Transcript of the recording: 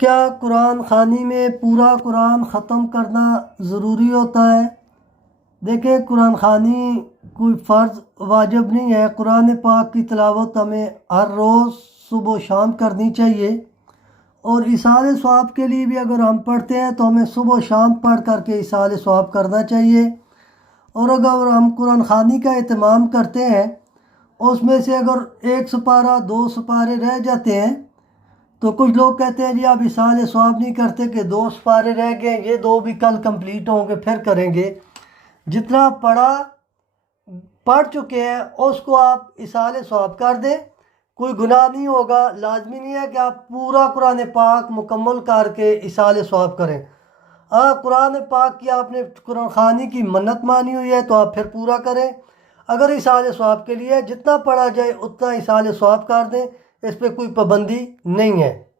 क्या कुरान खानी में पूरा कुरान ख़त्म करना ज़रूरी होता है? देखिए, कुरान खानी कोई फ़र्ज़ वाजिब नहीं है। कुरान पाक की तिलावत हमें हर रोज़ सुबह शाम करनी चाहिए। और इसाले सवाब के लिए भी अगर हम पढ़ते हैं तो हमें सुबह शाम पढ़ करके इसाले सवाब करना चाहिए। और अगर हम कुरान खानी का एहतमाम करते हैं, उसमें से अगर एक सुपारा दो सुपारे रह जाते हैं तो कुछ लोग कहते हैं जी आप इसाले सवाब नहीं करते कि दो सुपारे रह गए, ये दो भी कल कंप्लीट होंगे फिर करेंगे। जितना पढ़ चुके हैं उसको आप इसाले सवाब कर दें, कोई गुनाह नहीं होगा। लाजमी नहीं है कि आप पूरा कुरान पाक मुकम्मल करके इसाले सवाब करें। कुरान पाक की आपने कुरान खानी की मन्नत मानी हुई है तो आप फिर पूरा करें। अगर इसाले सवाब के लिए जितना पढ़ा जाए उतना इसाले सवाब कर दें, इस पर कोई पाबंदी नहीं है।